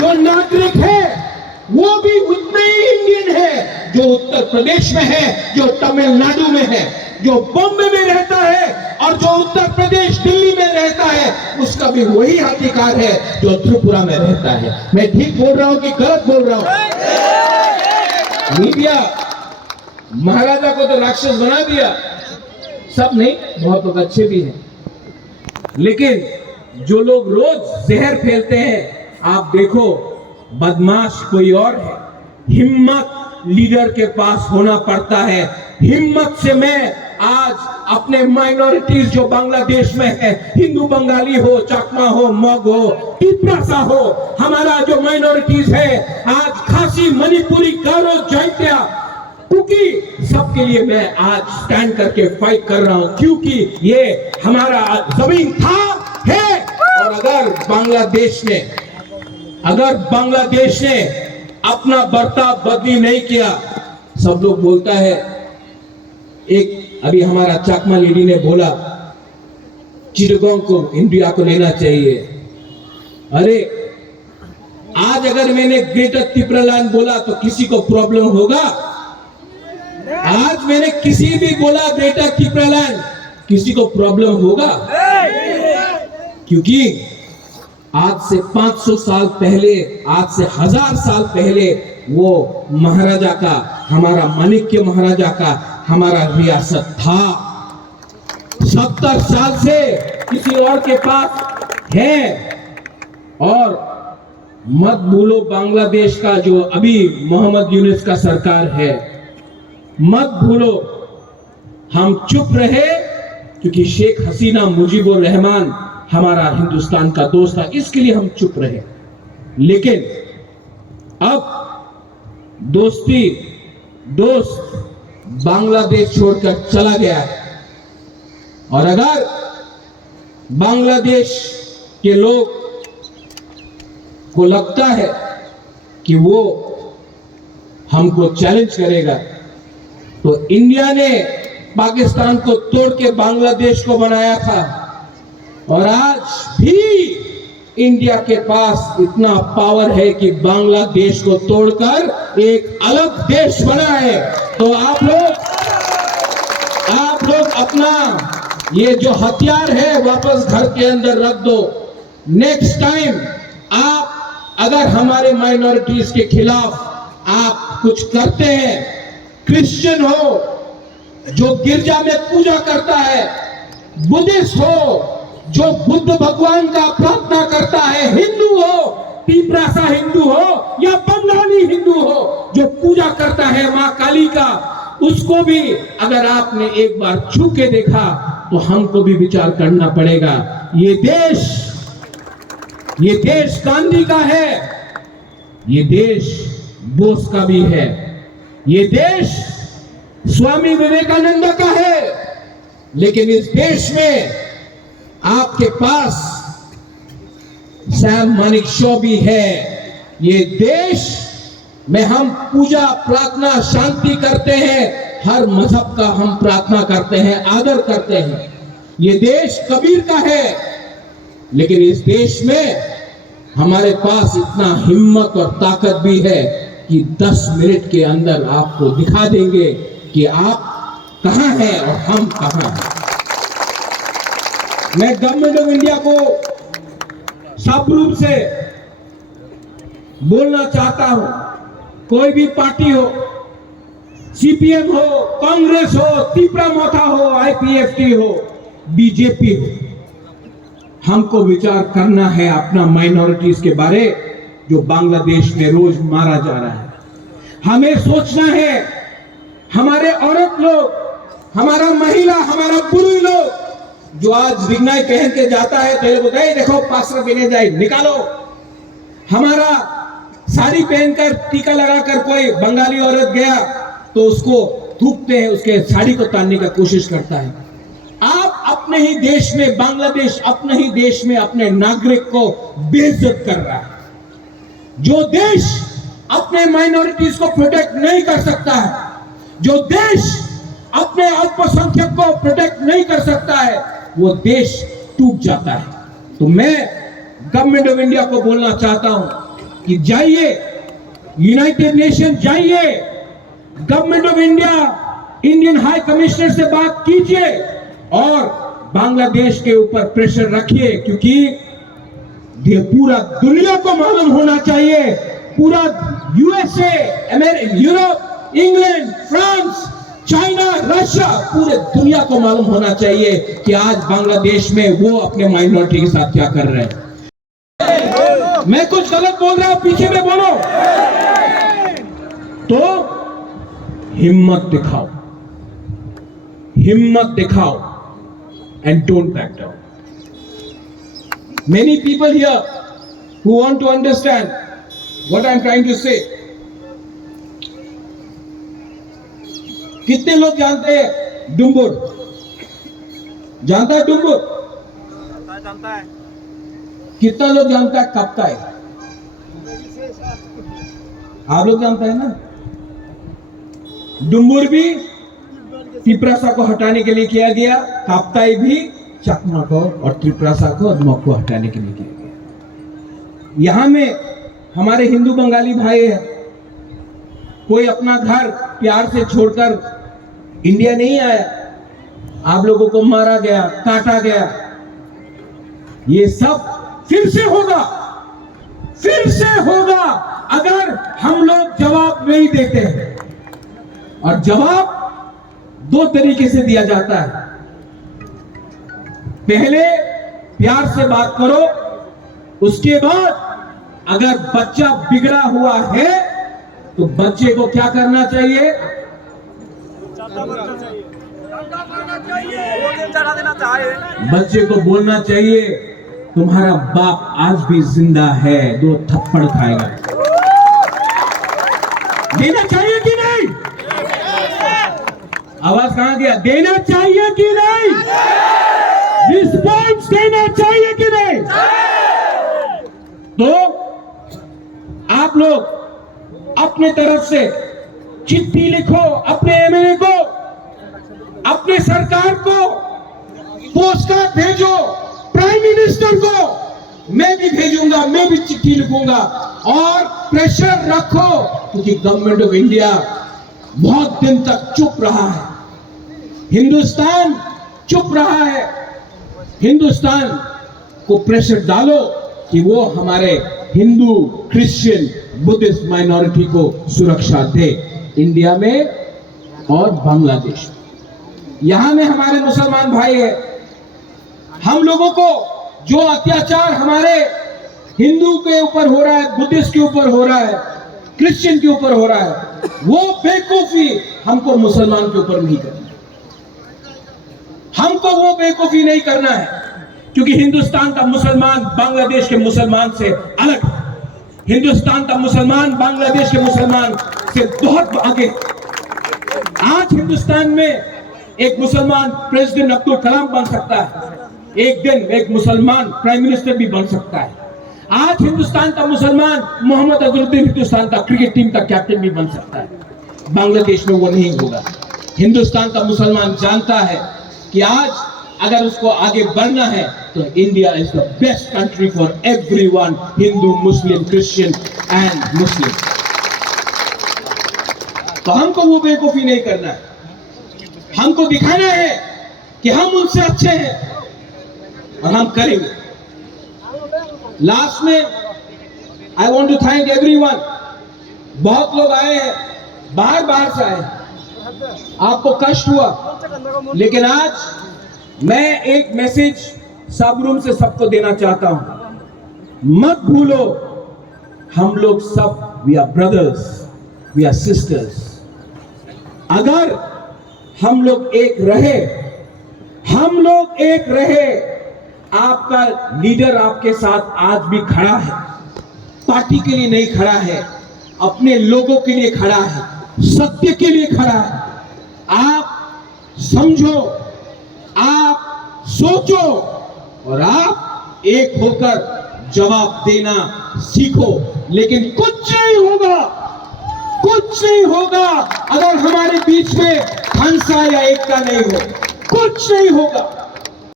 जो नागरिक है वो भी उतने ही इंडियन है जो उत्तर प्रदेश में है, जो तमिलनाडु में है, जो बॉम्बे में रहता है और जो उत्तर प्रदेश दिल्ली में रहता है, उसका भी वही अधिकार है जो त्रिपुरा में रहता है। मैं ठीक बोल रहा हूं कि गलत बोल रहा हूं? मीडिया महाराजा को तो राक्षस बना दिया, सब नहीं, बहुत लोग अच्छे भी हैं, लेकिन जो लोग रोज जहर फैलते हैं, आप देखो बदमाश कोई और है। हिम्मत लीडर के पास होना पड़ता है। हिम्मत से मैं आज अपने माइनॉरिटीज जो बांग्लादेश में है, हिंदू बंगाली हो, चाकमा हो, मग हो, टिप्रासा हो, हमारा जो माइनॉरिटीज है आज खासी, मणिपुरी, गारो, जैंतिया, कुकी, सबके लिए मैं आज स्टैंड करके फाइट कर रहा हूं, क्योंकि ये हमारा जमीन था, है। और अगर बांग्लादेश ने अपना बर्ताव बदली नहीं किया, सब लोग बोलता है, एक अभी हमारा चाकमा लेडी ने बोला चिटगांव को इंडिया को लेना चाहिए। अरे आज अगर मैंने ग्रेटर त्रिपुरालैंड बोला तो किसी को प्रॉब्लम होगा? आज मैंने किसी भी बोला ग्रेटर त्रिपुरालैंड, किसी को प्रॉब्लम होगा? क्योंकि आज से 500 साल पहले, आज से 1000 साल पहले वो महाराजा का, हमारा माणिक्य महाराजा का हमारा रियासत था। 70 साल से किसी और के पास है। और मत भूलो बांग्लादेश का जो अभी मोहम्मद यूनुस का सरकार है, मत भूलो। हम चुप रहे क्योंकि शेख हसीना मुजीबुर रहमान हमारा हिंदुस्तान का दोस्त था, इसके लिए हम चुप रहे। लेकिन अब दोस्त बांग्लादेश छोड़कर चला गया है। और अगर बांग्लादेश के लोग को लगता है कि वो हमको चैलेंज करेगा, तो इंडिया ने पाकिस्तान को तोड़ के बांग्लादेश को बनाया था। और आज भी इंडिया के पास इतना पावर है कि बांग्लादेश को तोड़कर एक अलग देश बनाए। तो आप लोग अपना ये जो हथियार है वापस घर के अंदर रख दो। नेक्स्ट टाइम आप अगर हमारे माइनॉरिटीज के खिलाफ आप कुछ करते हैं, क्रिश्चियन हो जो गिरजा में पूजा करता है, बुद्धिस्ट हो जो बुद्ध भगवान का प्रार्थना करता है, हिंदू हो, टिप्रासा हिंदू हो या बंगाली हिंदू हो जो पूजा करता है मां काली का, उसको भी अगर आपने एक बार छू के देखा तो हमको भी विचार करना पड़ेगा। ये देश गांधी का है, ये देश बोस का भी है, ये देश स्वामी विवेकानंद का है। लेकिन इस देश में आपके पास सैम मानेकशॉ भी है। ये देश में हम पूजा, प्रार्थना, शांति करते हैं, हर मजहब का हम प्रार्थना करते हैं, आदर करते हैं। ये देश कबीर का है। लेकिन इस देश में हमारे पास इतना हिम्मत और ताकत भी है कि 10 मिनट के अंदर आपको दिखा देंगे कि आप कहां हैं और हम कहां हैं। मैं गवर्नमेंट ऑफ इंडिया को साफ रूप से बोलना चाहता हूं, कोई भी पार्टी हो, सीपीएम हो, कांग्रेस हो, त्रिपुरा मोथा हो, आईपीएफटी हो, बीजेपी हो, हमको विचार करना है अपना माइनॉरिटीज के बारे जो बांग्लादेश में रोज मारा जा रहा है। हमें सोचना है, हमारे औरत लोग, हमारा महिला, हमारा पुरुष लोग जो आज रिगनाई पहन के जाता है तो ये बोलते हैं देखो पास्टर पहने जाए, निकालो। हमारा साड़ी पहनकर टीका लगाकर कोई बंगाली औरत गया तो उसको थूकते हैं, उसके साड़ी को तानने का कोशिश करता है। आप अपने ही देश में, बांग्लादेश अपने ही देश में अपने नागरिक को बेइज्जत कर रहा है। जो देश अपने माइनॉरिटीज को प्रोटेक्ट नहीं कर सकता है, जो देश अपने अल्पसंख्यक को प्रोटेक्ट नहीं कर सकता है, वो देश टूट जाता है। तो मैं गवर्नमेंट ऑफ इंडिया को बोलना चाहता हूं, कि जाइए यूनाइटेड नेशन, जाइए government of India, Indian high commissioner से बात कीजिए और बांग्लादेश के ऊपर प्रेशर रखिए, क्योंकि ये पूरा दुनिया को मालूम होना चाहिए, पूरा USA, Europe, England, France, China, Russia, पूरे दुनिया को मालूम होना चाहिए कि आज बांग्लादेश में वो अपने माइनॉरिटी के साथ क्या कर रहे हैं। मैं कुछ गलत बोल रहा हूं, पीछे में बोलो तो हिम्मत दिखाओ, हिम्मत दिखाओ and don't back down. Many people here who want to understand what I'm trying to say. कितने लोग जानते हैं डुम्बुर? जानता है डुम्बुर? जानता है। कितना लोग जानता है कप्ताई? आप लोग जानते हैं ना? डुम्बुर भी त्रिप्रासा को हटाने के लिए किया गया, काप्ताई भी चकमा को और त्रिप्रासा को और मक को हटाने के लिए किया गया। यहां में हमारे हिंदू बंगाली भाई है, कोई अपना घर प्यार से छोड़कर इंडिया नहीं आया, आप लोगों को मारा गया, काटा गया। ये सब फिर से होगा, फिर से होगा अगर हम लोग जवाब नहीं देते हैं। और जवाब दो तरीके से दिया जाता है। पहले प्यार से बात करो, उसके बाद अगर बच्चा बिगड़ा हुआ है तो बच्चे को क्या करना चाहिए? बच्चे को बोलना चाहिए तुम्हारा बाप आज भी जिंदा है, 2 थप्पड़ खाएगा। देना चाहिए कि नहीं? आवाज कहां गया? देना चाहिए कि नहीं? रिस्पॉन्स देना चाहिए कि नहीं? तो आप लोग अपने तरफ से चिट्ठी लिखो अपने एमएलए को, अपने सरकार को, पोस्टकार्ड भेजो प्राइम मिनिस्टर को, मैं भी भेजूंगा, मैं भी चिट्ठी लिखूंगा और प्रेशर रखो, क्योंकि गवर्नमेंट ऑफ इंडिया बहुत दिन तक चुप रहा है, हिंदुस्तान चुप रहा है। हिंदुस्तान को प्रेशर डालो कि वो हमारे हिंदू, क्रिश्चियन, बुद्धिस्ट माइनॉरिटी को सुरक्षा दे इंडिया में और बांग्लादेश में। यहां में हमारे मुसलमान भाई है, हम लोगों को जो अत्याचार हमारे हिंदू के ऊपर हो रहा है, बुद्धिस्ट के ऊपर हो रहा है, क्रिश्चियन के ऊपर हो रहा है, वो बेवकूफी हमको मुसलमान के ऊपर नहीं करनी। हमको वो बेवकूफी नहीं करना है, क्योंकि हिंदुस्तान का मुसलमान बांग्लादेश के मुसलमान से अलग है। हिंदुस्तान का मुसलमान बांग्लादेश के मुसलमान से बहुत आगे। आज हिंदुस्तान में एक मुसलमान प्रेसिडेंट अब्दुल कलाम बन सकता है, एक दिन एक मुसलमान प्राइम मिनिस्टर भी बन सकता है। आज हिंदुस्तान का मुसलमान मोहम्मद अजहरुद्दीन हिंदुस्तान का क्रिकेट टीम का कैप्टन भी बन सकता है। बांग्लादेश में वो नहीं होगा। हिंदुस्तान का मुसलमान जानता है कि आज अगर उसको आगे बढ़ना है तो India is the best country for everyone, Hindu, Muslim, Christian and Muslim. तो हमको वो बेवकूफी नहीं करना है, हमको दिखाना है कि हम उनसे अच्छे हैं और हम करेंगे। लास्ट में I want to thank everyone. बहुत लोग आए हैं, बाहर बाहर से आए, आपको कष्ट हुआ, लेकिन आज मैं एक मैसेज सब रूम से सबको देना चाहता हूं। मत भूलो, हम लोग सब we are brothers, we are sisters. अगर हम लोग एक रहे, हम लोग एक रहे, आपका लीडर आपके साथ आज भी खड़ा है, पार्टी के लिए नहीं खड़ा है, अपने लोगों के लिए खड़ा है, सत्य के लिए खड़ा है। आप समझो, आप सोचो और आप एक होकर जवाब देना सीखो। लेकिन कुछ नहीं होगा, कुछ नहीं होगा अगर हमारे बीच में हिंसा या एकता नहीं हो, कुछ नहीं होगा।